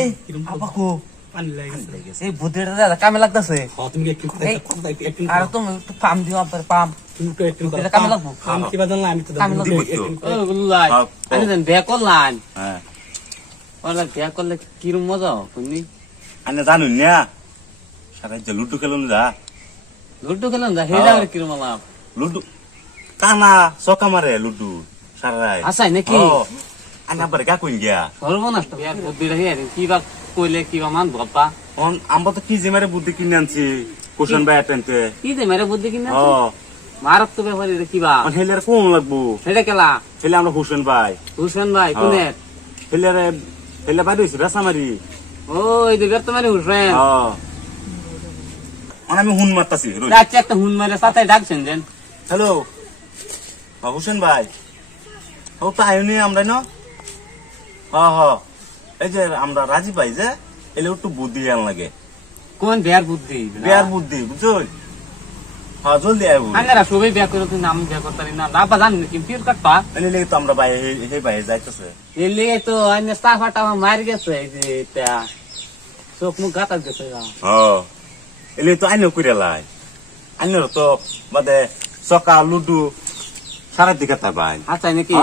এই আপাকো এই বুদ্ধিটা দাদা কামে লাগতেছে আর তুমি একটু পাম দিও আপনার পাম কামে লাগবো বিয়া করলাম বিয়া করলে কিরম মজা তুমি আনে জানুন না সারা যে লুডু খেলুন যা লুডু খেলাম যা হেরা কিরম আলাপ লুডু কানা চকা মারে লুডু সারাই আসাই নাকি আনে আবার গা কইন গিয়া সর্বনাশ বিয়ার বুদ্ধিটা হে কিবা কইলে কিবা মান বাপ্পা আমরা তো কি যে মারে বুদ্ধি কিনে আনছি কোশন ভাই আটেনতে কি যে মেরে বুদ্ধি কিনা মারক তো ব্যাপারে কিবা হেলের কোন লাগবো সেটা কেলা হেলে আমরা হুসেন ভাই কোনের হেলেরে হেলে বাইরে হইছে রাসামারি ওই যে বর্তমানে হুসেন আমি হুন মারতাছি আচ্ছা একটা হুন মারে সাথে ডাকছেন যেন হ্যালো হুসেন ভাই ও পাইনি আমরা ন এই যে আমরা রাজি পাই যে এলে একটু বুদ্ধি আন লাগে কোন বিয়ার বুদ্ধি বুঝছো হ্যাঁ জলদি আইবো আমরা সবাই বিয়া করে নাম বিয়া করতারি না বাবা জানি কি পির কাটপা এলে তো আমরা ভাই হে ভাই যাইতেছে এলে তো অন্য স্টাফটা মার গেছে এই যে তা চোখ মুখ গাতা গেছে এলে তো আইনো কইরা লাই আইনো তো বাদে সকা লুডু সারা দিকে তার ভাই আচ্ছা নাকি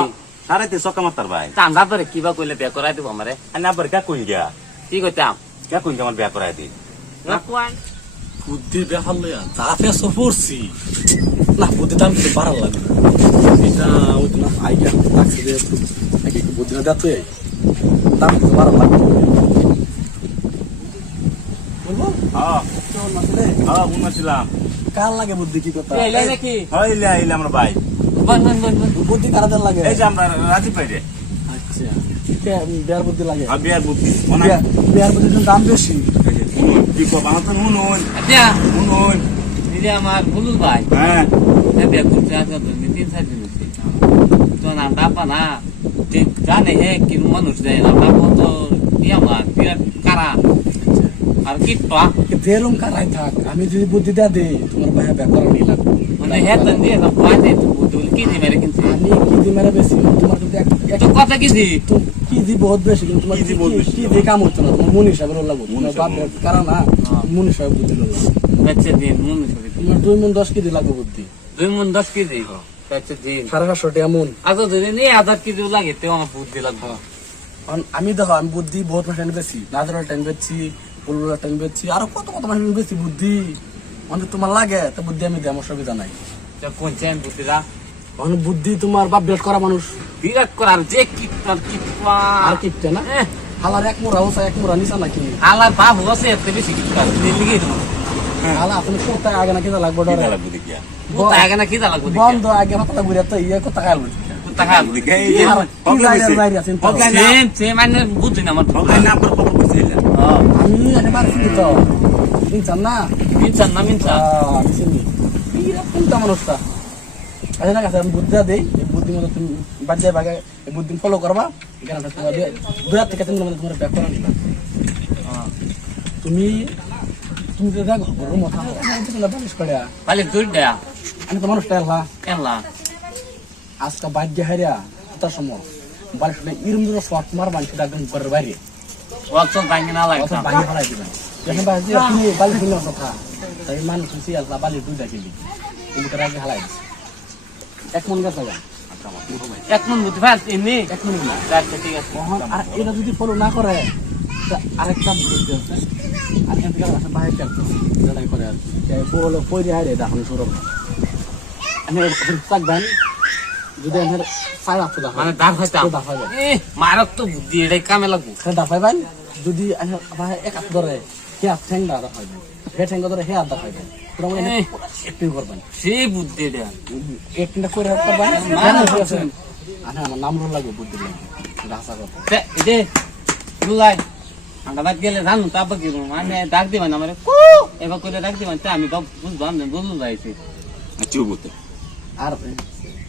সারা দিকে সকা মাতার ভাই চান্দা পরে কিবা কইলে বিয়া করাই দিব আমারে আইনা আবার কা কই গিয়া কি কইতাম কা কই আমার বিয়া করাই দি রাখওয়ান বুদ্ধি ব্যাপার লইয়া যা ফেসো পড়ছি না বুদ্ধি দাম তো বাড়ার লাগে এটা ওই তো না আইডিয়া লাগছে যে নাকি বুদ্ধিটা দেখতে দাম তো বাড়ার লাগে বলবো উন্নছিলাম কার লাগে বুদ্ধি কি কথা এলে নাকি ইলে আমরা ভাই বন বুদ্ধি কারাদের লাগে এই যে আমরা রাজি পাই রে আচ্ছা বিয়ার বুদ্ধি লাগে বিয়ার বুদ্ধি বিয়ার বুদ্ধির দাম বেশি কি কো বানাতে হুন আচ্ছা হুন এই যে আমার বুলুল ভাই হ্যাঁ বিয়া করতে আসা তো 3-4 দিন হচ্ছে তো না বাবা না ঠিক জানে হে কি মানুষ দেয় না বাবা তো আমার বিরাট কারা আর কি পা দেরম কারাই থাক আমি যদি বুদ্ধি দেয়া দেই তোমার ভাই ব্যাপার নিলাম মানে হেতন দিয়ে সব পাতে তো বুদ্ধি কি দি মেরে কিনছে আমি কি দি মেরে বেশি তোমার যদি তো কথা কি দি কি দি বহুত বেশি কিন্তু তোমার কি দি কাম হতো না তোমার মনি সাহেবের লাগবে তোমার বাপ কারণ না মনি সাহেব বুদ্ধি লাগবে বেচে দিন মন সরি তোমার 2 মন 10 কেজি লাগবে বুদ্ধি 2 মন 10 কেজি বেচে দিন 750 টাকা মন আজ যদি নেই 1000 কেজি লাগে তো আমার বুদ্ধি লাগবে আমি দেখো আমি বুদ্ধি বহুত মাসে বেশি নাজরা টাইম বেচছি পুলুরা টাইম বেচছি আর কত মাসে বেশি বুদ্ধি মানে তোমার লাগে তো বুদ্ধি আমি দেই আমার সুবিধা নাই তো কোন চেন বুদ্ধিরা মানে বুদ্ধি তোমার বাপ বেশ করা মানুষ বিরাট করার যে কি আর কিপটে না হালার এক মোড়া হোসা এক মোড়া নিচা নাকি আলার বাপ হচ্ছে এত বেশি কি কর দিল্লি তোমার হালা আপনি কোথায় আগে না কিনা লাগবে কি ডরে লাগবে দেখিয়া কোথায় আগে না কি দা লাগবে বন্ধ আগে মাথা ঘুরে তো ইয়ে কোথায় লাগবে টাকা সে মানে বুদ্ধি না আমার আমি এবার চিনি তো চিনছেন না মিনসান না মিনসা আমি চিনি কোনটা মানুষটা আচ্ছা না কাছে আমি বুদ্ধি দেই বুদ্ধি মতো তুমি বাজায় বাগে বুদ্ধি ফলো করবা এখানে তোমার 2 থেকে 3 মধ্যে তোমার ব্যাক করা নিবা তুমি তুমি তো দেখো বড় মাথা তুমি বালিশ করে খালি দুই দেয়া আমি তো মানুষটা এলা কেলা আজকে ভাগ্য হারিয়া তার সময় বালিশটা ইরম দূর শর্ট মার বালিশটা একদম ঘরের বাইরে ওয়াকসন ভাঙি না লাগে অত ভাঙি ফেলাই দিবেন যখন বাজি তুমি বালিশ দিলে কথা তাই মানুষ খুশি আল্লাহ বালিশ দুইটা কিলি কিন্তু তার আগে হালাই দিছে এক মন গেছে গা এক মন বুদ্ধি ফাল এমনি এক মন না আচ্ছা ঠিক আছে আর এটা যদি ফলো না করে আরেকটা বুদ্ধি আছে আর এখান থেকে আসলে বাইরে চালছে লড়াই করে আর বলো পয়রে হারে এখন শুরু আমি থাকবেন যদি আমার ফাইভ আপু দেখা মানে দাঁড় হইতাম মারক তো বুদ্ধি এটাই কামে লাগবো দাফাইবেন যদি এক হাত ধরে হে হাত ঠেং না দাফাইবেন হে ঠেঙ্গ ধরে হে হাত দাফাইবেন একটিং করবেন সেই বুদ্ধি এটা একটিংটা করে করবেন আমার নাম লাগবে বুদ্ধি লাগবে ভাষা কথা এটা বুলাই আমরা বাদ গেলে জানো তারপর কি মানে ডাক দিবেন আমার এবার করে ডাক দিবেন তা আমি বুঝবো আমি বুঝলো যাইছি আর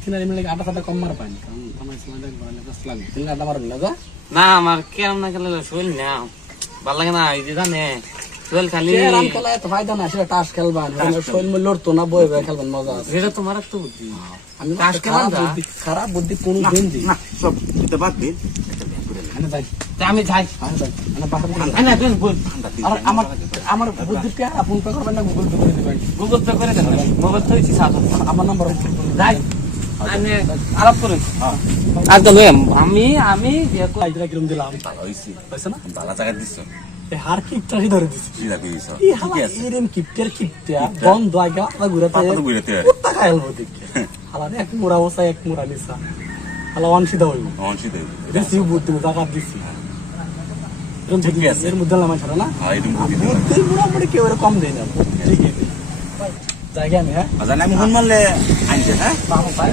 কিনারে মিলে আটা ফাটা কম মার পাইনি কারণ আমার সময় দেখবো লাগবে তিন আটা মারবেন না না আমার কেমন না গেলে শরীর না ভাল লাগে না এই যে জানে শরীর খালি তো ফায়দা না সেটা টাস খেলবেন শরীর মধ্যে লড়তো না বই বই খেলবেন মজা আছে এটা তোমার তো বুদ্ধি আমি খারাপ বুদ্ধি কোন দিন দিই না সব বাদ দিন যাই তা আমি যাই না তুই আমার বুদ্ধিটা আপনি পে করবেন না গুগল পে করে দিবেন গুগল পে করে দেন মোবাইল তো ইচ্ছি সাথে আমার নাম্বার যাই আমি আলাপ করুন আজকে লই আমি লাইটটা কিরম দিলাম ভালো হইছে হয়েছে না ভালো জায়গা দিছ এই হার কিপটারই ধরে দিছি সুবিধা কইছ এই হালা এরম কিপটার কিপটা বন্ধ আগে আপনা ঘুরাতে পাতা ঘুরাতে হয়। কুত্তা খাইল হতে হালা এক মুড়া বসা এক মুড়া নিসা হালা অনসিদা হইব অনসি দেই বেশি বুদ্ধি জায়গা দিছি এরম ঠিকই বুদ্ধি আছে। এর মধ্যে নামাই ছাড়া না হ্যাঁ এরকম বুদ্ধি দিও বুদ্ধি মোটামুটি কেউ কম দেয় না ঠিকই দেয় জায়গা আমি হ্যাঁ আজান আমি ফোন মারলে আনছে হ্যাঁ বাবা ভাই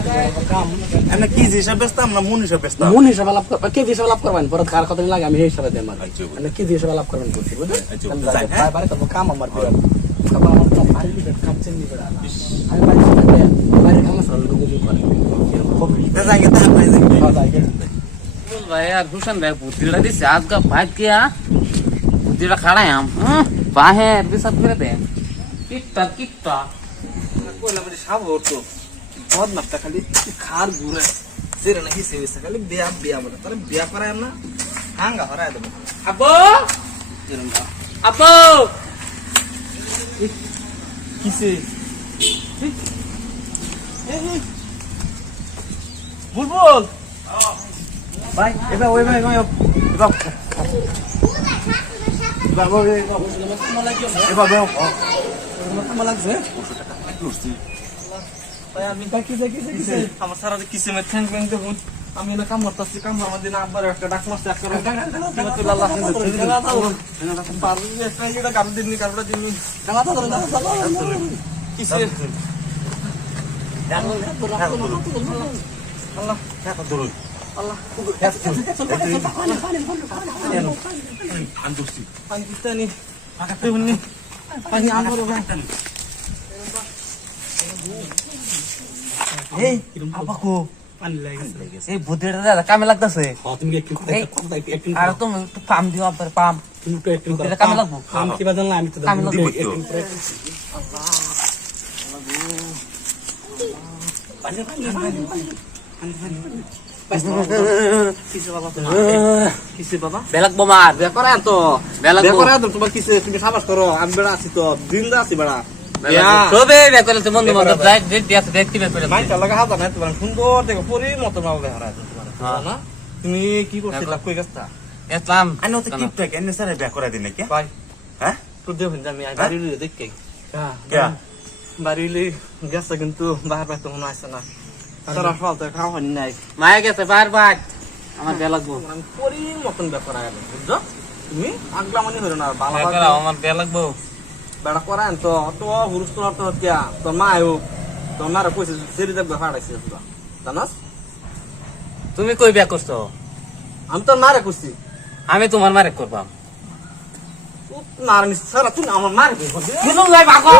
কাম আমরা কি হিসাব বেচতাম না মন হিসাব বেচতাম মন হিসাবে লাভ করবেন কেজি হিসাবে লাভ করবেন পরে কার কত লাগে আমি এই হিসাবে দেন মানে আচ্ছা, মানে কেজি হিসাবে লাভ করবেন বলছি বুঝলেন আচ্ছা, আমি যাই, যাই, হ্যাঁ? বাইরে তো কাম আমার বিরাট তারপর আমার তো বাড়ি বিরাট কামছেন নি বিরাট আমি বাইরে থেকে বাইরে কাম সরল গুজু করে এরকম হবে তা জায়গা তা পাই যাই খাওয়া যায় বল ভাই আর হুসেন ভাই বুদ্ধিটা দিছে আজকে ভাই কিয়া বুদ্ধিটা খাড়ায়াম বাহের বিসাব করে দে কিটটা কইলাম রে সাবর তো বদ মাপটা খালি খার ঘুরে সেরে না হিসে হিসে খালি বিয়া বলে তাহলে বিয়া করায় না হাঙ্গা হরায় দেবো আব্বু আব্বু কিসে বুলবুল ভাই এবার ওই ভাই ভাই এবার এবার আমার লাগছে আমি কিসে কিসে কিসে আমার সারা কিসে মে থ্যাঙ্ক ব্যাংক দেখুন আমি না কাম করতেছি কাম আমার দিন আব্বার একটা ডাক মারছে একটা পারবি একটা এটা কাম দিননি কারোটা দিননি কিসে আল্লাহ টাকা ধরুন আল্লাহ আনদুসি পানি কিস্তানি তুই হুননি পানি আনবো ভাই এই আব্বাকু পানি লাগে এই বুদ্ধিটা দাদা কামে লাগতেছে তুমি একটু একটু আর তুমি একটু পাম দিও আব্বার পাম তুমি একটু বুদ্ধিটা কামে লাগবো কাম কি বাজান আমি তো কামে লাগবো কিসে বাবা বেলাক বোমার বিয়া করায় তো বেলাক বিয়া করায় তো তোমার কিসে তুমি সাবাস করো আমি বেড়া আছি তো জিন্দা আছি বেড়া সবে বেকলে তো বন্ধু বান্ধব যাই যে দিয়াছে দেখতে বেকলে মাইটা লাগা হাতা নাই তোমার সুন্দর দেখো পরি মতো মাল বেহারা তোমার হ্যাঁ। না তুমি কি করছিলা কই গেছতা ইসলাম আনো তো কিপটা কেন স্যার ব্যাক করে দিন নাকি ভাই হ্যাঁ তো দেখুন আমি বাড়ি লই দেখকে কে বাড়ি লই গেছে কিন্তু বাহার বাইতে মনে আসছে না সারা ফালতে খাওয়া হয়নি নাই মায়া গেছে বারবার আমার বেলাকবো আমি পরি মতন ব্যাপার আগে বুঝছো তুমি আগলা মানে হলো না বালা আমার বেলাকবো বেড়া করায় তো তো হুরুস তো তো কিয়া তো মা আয়ো তো মারা কইছে সেরি দেব হাড়াইছে তো জানাস তুমি কই বিয়া করছো আমি তো মারে কইছি আমি তোমার মারে করবাম নারানি সারা তুই আমার মারে কইছিস বুঝুন ভাই ভাগো